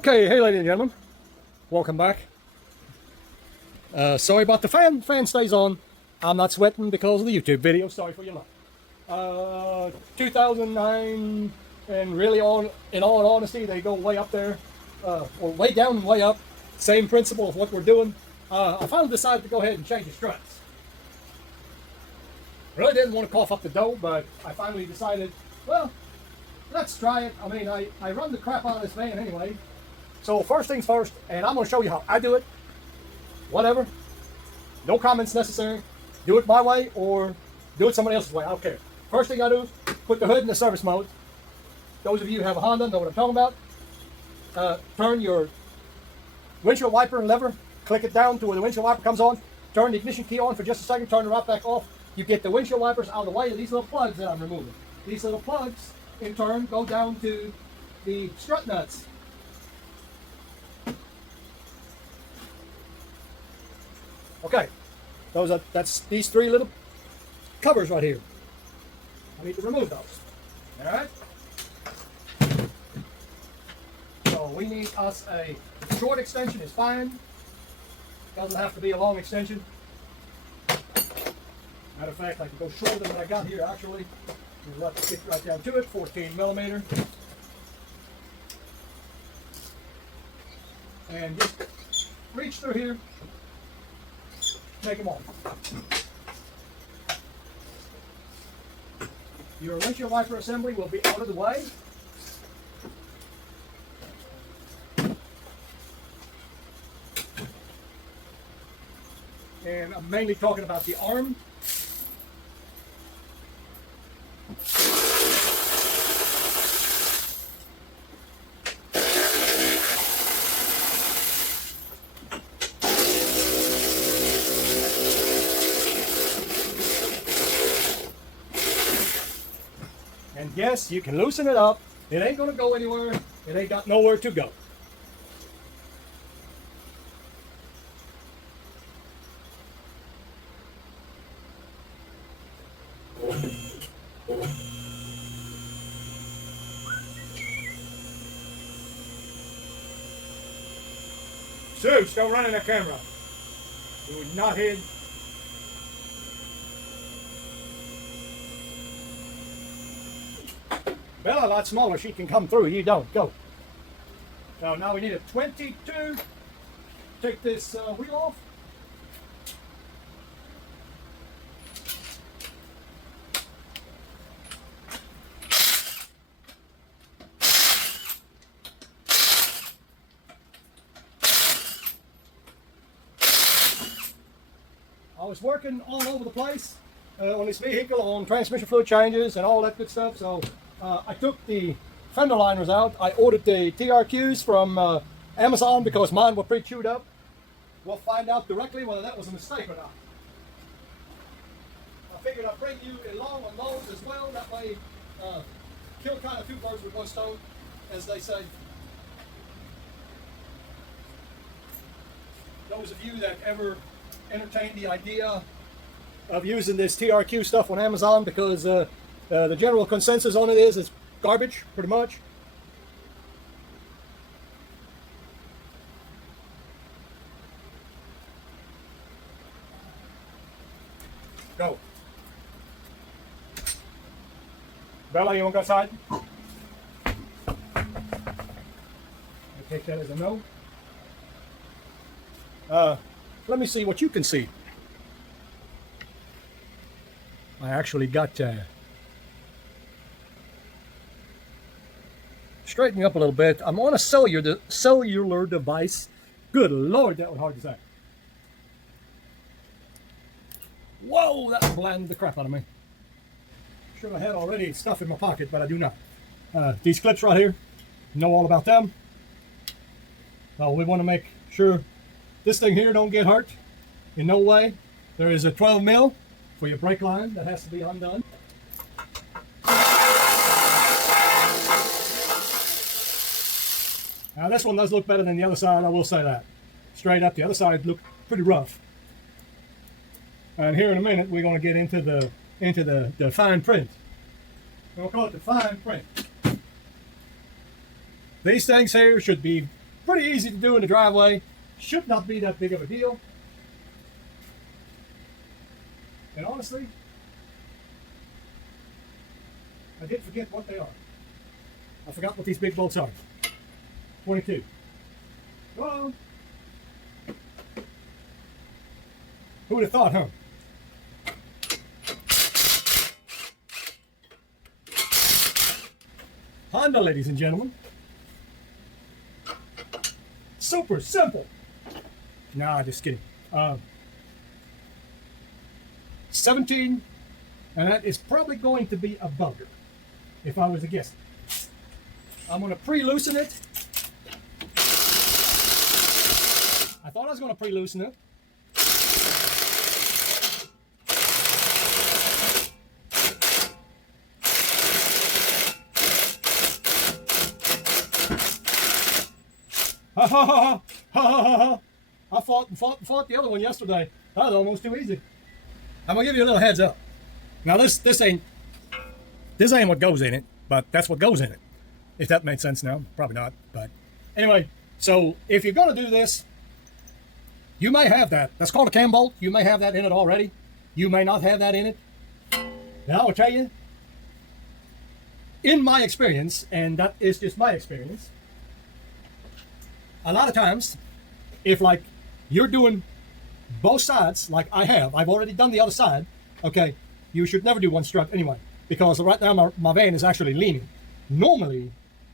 Okay, hey ladies and gentlemen, welcome back. Sorry about the fan. Fan stays on. I'm not sweating because of the YouTube video. Sorry for your luck. 2009, and really, in all honesty, they go way up there, or way down and way up. Same principle of what we're doing. I finally decided to go ahead and change the struts. Really didn't want to cough up the dough, but I finally decided, well, let's try it. I mean, I run the crap out of this van anyway. So first things first, and I'm going to show you how I do it. Whatever. No comments necessary. Do it my way or do it somebody else's way. I don't care. First thing I do, put the hood in the service mode. Those of you who have a Honda know what I'm talking about. Turn your windshield wiper lever. Click it down to where the windshield wiper comes on. Turn the ignition key on for just a second. Turn it right back off. You get the windshield wipers out of the way of these little plugs that I'm removing. These little plugs, in turn, go down to the strut nuts. Okay, that's these three little covers right here. I need to remove those. All right. So we need us a short extension is fine. Doesn't have to be a long extension. Matter of fact, I can go shorter than what I got here actually. Let's get right down to it. 14 millimeter. And just reach through here. Take them off. Your windshield wiper assembly will be out of the way. And I'm mainly talking about the arm. And yes, you can loosen it up. It ain't gonna go anywhere. It ain't got nowhere to go. Zeus, don't run in the camera. You would not hit. Bella, a lot smaller, she can come through. You don't. Go. So now we need a 22. Take this wheel off. I was working all over the place on this vehicle on transmission fluid changes and all that good stuff. So I took the fender liners out. I ordered the TRQs from Amazon because mine were pretty chewed up. We'll find out directly whether that was a mistake or not. I figured I'd bring you along on those as well. That way, kill kind of two birds with one stone, as they say. Those of you that ever entertained the idea of using this TRQ stuff on Amazon, because the general consensus on it is it's garbage, pretty much. Go. Bella, you want to go outside? I take that as a no. Let me see what you can see. I actually got straightening up a little bit. I'm on a cellular device. Good Lord, that was hard to say. Whoa, that blanded the crap out of me. Should have had already stuff in my pocket, but I do not. These clips right here, know all about them. So we want to make sure this thing here don't get hurt in no way. There is a 12 mil for your brake line that has to be undone. Now this one does look better than the other side, I will say that. Straight up, the other side looked pretty rough. And here in a minute we're going to get into the fine print. We'll call it the fine print. These things here should be pretty easy to do in the driveway. Should not be that big of a deal. And honestly, I did forget what they are. I forgot what these big bolts are. 22. Well, who would have thought, huh? Honda, ladies and gentlemen. Super simple. Nah, just kidding. 17, and that is probably going to be a bugger, if I was to guess. I'm going to pre-loosen it. I thought I was going to pre-loosen it. Ha ha ha ha ha ha! I fought the other one yesterday. That was almost too easy. I'm gonna give you a little heads up. Now this ain't what goes in it, but that's what goes in it. If that made sense now, probably not. But anyway, so if you're gonna do this, you may have that. That's called a cam bolt. You may have that in it already. You may not have that in it. Now I'll tell you, in my experience, and that is just my experience, a lot of times, if like you're doing both sides, like I've already done the other side, okay, you should never do one strut anyway, because right now my van is actually leaning. Normally,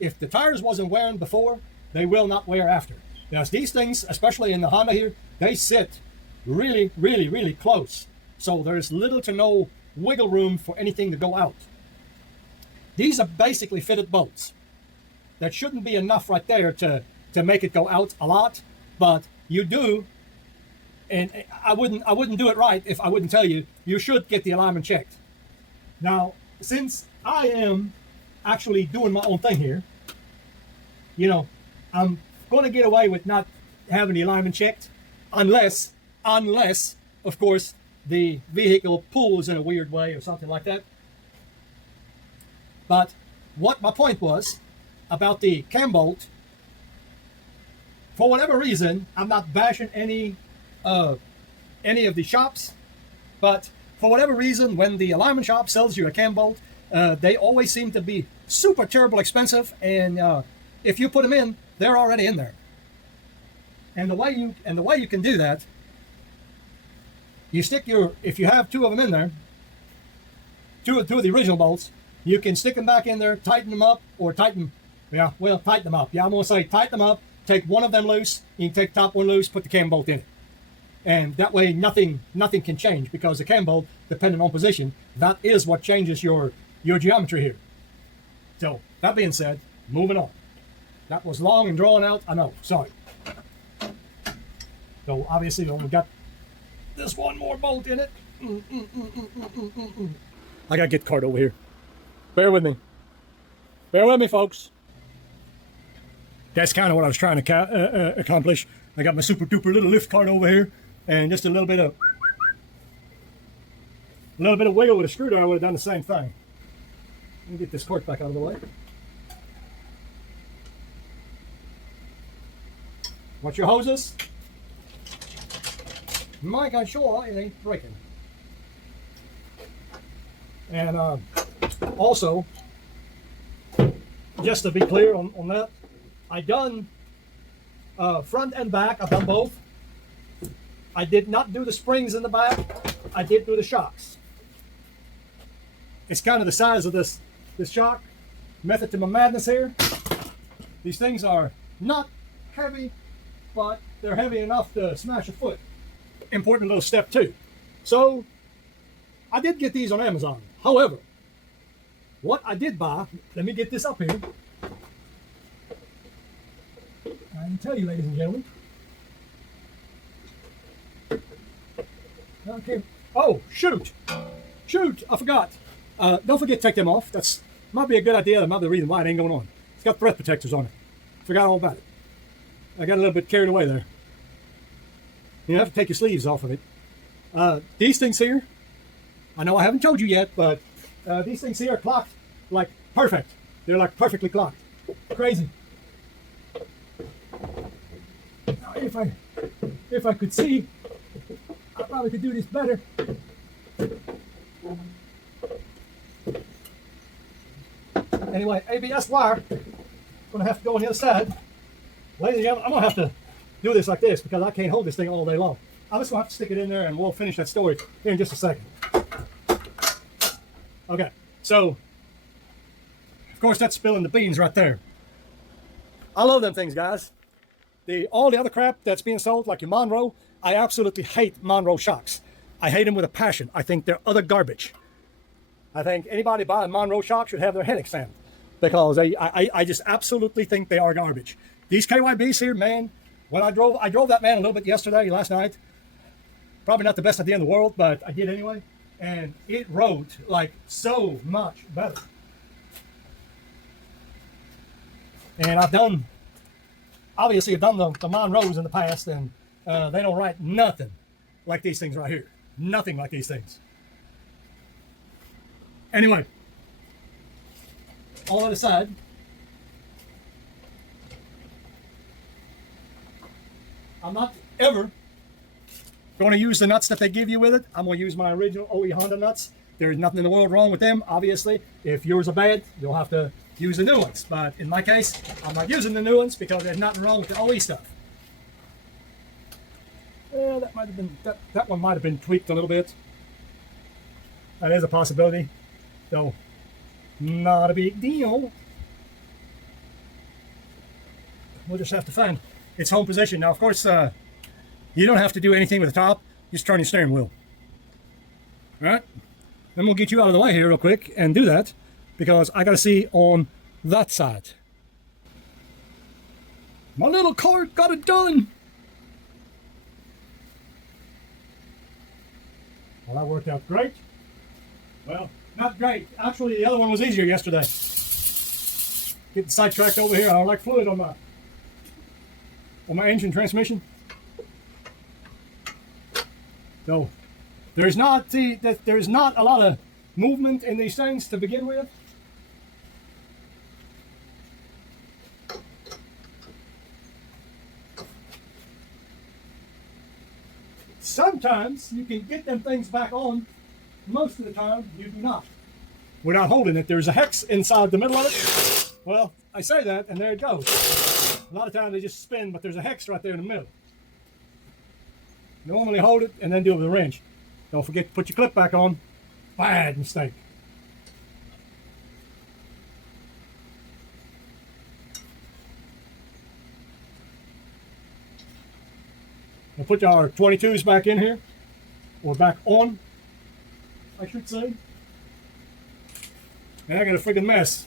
if the tires wasn't wearing before, they will not wear after. Now these things, especially in the Honda here, they sit really, really, really close. So there's little to no wiggle room for anything to go out. These are basically fitted bolts. That shouldn't be enough right there to make it go out a lot, but you do, and I wouldn't do it right if I wouldn't tell you, you should get the alignment checked. Now, since I am actually doing my own thing here, you know, I'm going to get away with not having the alignment checked unless, of course, the vehicle pulls in a weird way or something like that. But what my point was about the cam bolt, for whatever reason, I'm not bashing any of the shops, but for whatever reason, when the alignment shop sells you a cam bolt, they always seem to be super terrible expensive, and if you put them in, they're already in there. And the way you can do that, you stick if you have two of them in there, two of the original bolts, you can stick them back in there, tighten them up, or tighten them up. Yeah, I'm gonna say tighten them up. Take one of them loose, you can take the top one loose, put the cam bolt in it. And that way nothing can change, because the cam bolt, depending on position, that is what changes your geometry here. So that being said, moving on. That was long and drawn out, I know, sorry. So obviously we only got this one more bolt in it. I gotta get the cart over here. Bear with me. Bear with me, folks. That's kind of what I was trying to accomplish. I got my super duper little lift cart over here, and just a little bit of wiggle with a screwdriver would have done the same thing. Let me get this cart back out of the way. Watch your hoses. Mike, I'm sure it ain't breaking. And also, just to be clear on that, I done front and back. I've done both. I did not do the springs in the back. I did do the shocks. It's kind of the size of this shock. Method to my madness here. These things are not heavy, but they're heavy enough to smash a foot. Important little step too. So I did get these on Amazon. However, what I did buy, let me get this up here. I can tell you, ladies and gentlemen. Okay. Oh, shoot! I forgot. Don't forget to take them off. That's might be a good idea. That might be the reason why it ain't going on. It's got breath protectors on it. Forgot all about it. I got a little bit carried away there. You have to take your sleeves off of it. These things here, I know I haven't told you yet, but these things here are clocked like perfect. They're like perfectly clocked. Crazy. if I could see, I probably could do this better. Anyway, ABS wire, gonna have to go on the other side. Ladies and gentlemen, I'm gonna have to do this like this because I can't hold this thing all day long. I'm just gonna have to stick it in there and we'll finish that story here in just a second. Okay, so of course that's spilling the beans right there. I love them things, guys. All the other crap that's being sold, like your Monroe, I absolutely hate Monroe shocks. I hate them with a passion. I think they're utter garbage. I think anybody buying Monroe shocks should have their head examined because I just absolutely think they are garbage. These KYBs here, man, when I drove that man a little bit last night. Probably not the best idea in the world, but I did anyway. And it rode like so much better. And I've done the Monroes in the past, and they don't write nothing like these things right here. Nothing like these things. Anyway, all that aside, I'm not ever going to use the nuts that they give you with it. I'm going to use my original OE Honda nuts. There's nothing in the world wrong with them, obviously. If yours are bad, you'll have to use the new ones. But in my case, I'm not using the new ones because there's nothing wrong with the OE stuff. Yeah, that one might have been tweaked a little bit. That is a possibility, though not a big deal. We'll just have to find its home position. Now, of course, you don't have to do anything with the top. Just turn your steering wheel. All right? Then we'll get you out of the way here real quick and do that because I got to see on that side. My little cart got it done. Well, that worked out great. Well, not great. Actually, the other one was easier yesterday. Getting sidetracked over here. I don't like fluid on my engine transmission. So there's not a lot of movement in these things to begin with. Sometimes you can get them things back on. Most of the time, you do not. Without holding it, there's a hex inside the middle of it. Well, I say that, and there it goes. A lot of times they just spin, but there's a hex right there in the middle. Normally hold it and then do it with a wrench. Don't forget to put your clip back on. Bad mistake. We'll put our 22s back in here, or back on, I should say. And I got a friggin' mess.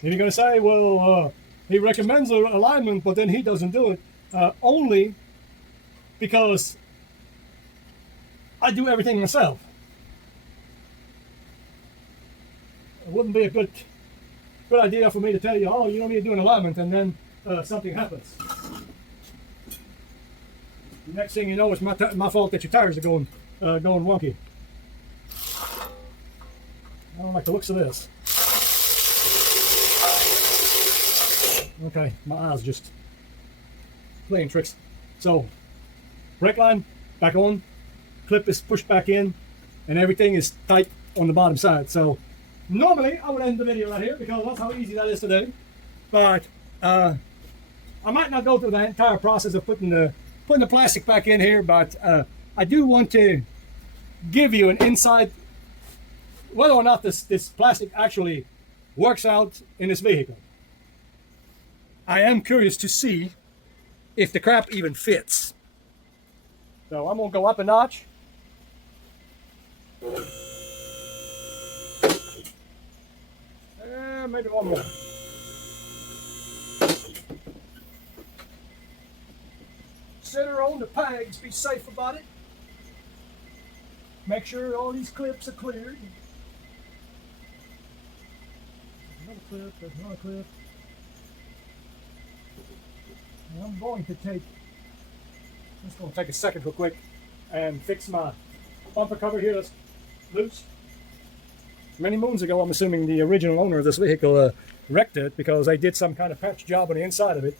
And you're going to say, well, he recommends an alignment, but then he doesn't do it. Only because I do everything myself. It wouldn't be a good idea for me to tell you, oh, you don't need to do an alignment, and then something happens. The next thing you know, it's my fault that your tires are going wonky. I don't like the looks of this. Okay, my eyes just playing tricks. So, brake line back on, clip is pushed back in, and everything is tight on the bottom side. So, normally I would end the video right here because that's how easy that is today. But I might not go through the entire process of putting the plastic back in here. But I do want to give you an insight whether or not this plastic actually works out in this vehicle. I am curious to see if the crap even fits. So I'm going to go up a notch. Maybe one more. Set her on the pegs, be safe about it. Make sure all these clips are cleared. Another clip, there's another clip. And I'm going to take, just going to take a second real quick and fix my bumper cover here that's loose. Many moons ago, I'm assuming the original owner of this vehicle wrecked it because they did some kind of patch job on the inside of it,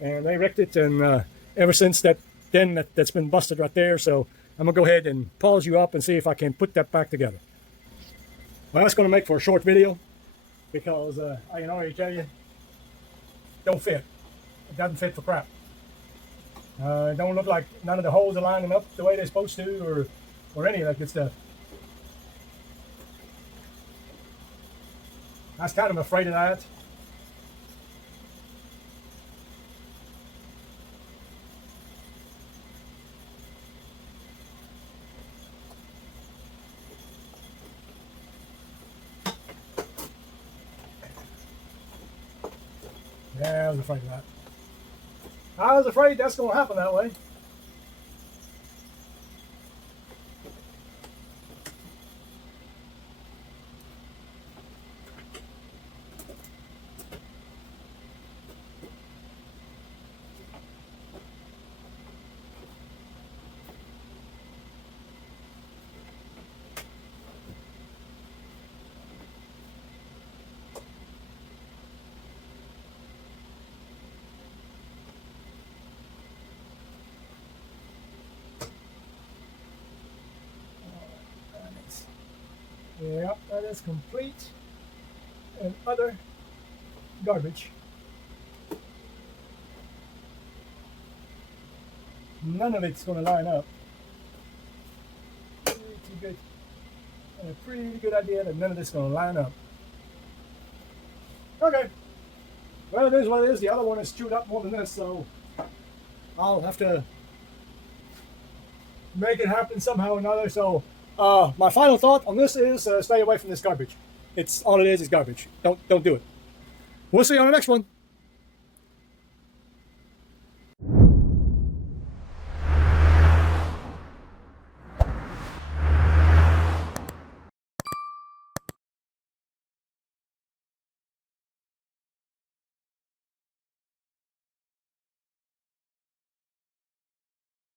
and they wrecked it. And ever since that's been busted right there. So I'm gonna go ahead and pause you up and see if I can put that back together. Well, that's gonna make for a short video because I can already tell you, don't fit. It doesn't fit for crap. It don't look like none of the holes are lining up the way they're supposed to, or any of that good stuff. I was kind of afraid of that. Yeah, I was afraid of that. I was afraid that's going to happen that way. Yep, that is complete and utter garbage. None of it's going to line up. A pretty good idea that none of this is going to line up. Okay. Well, it is what it is. The other one is chewed up more than this, so I'll have to make it happen somehow or another. So my final thought on this is stay away from this garbage. It's all it is garbage. Don't do it. We'll see you on the next one.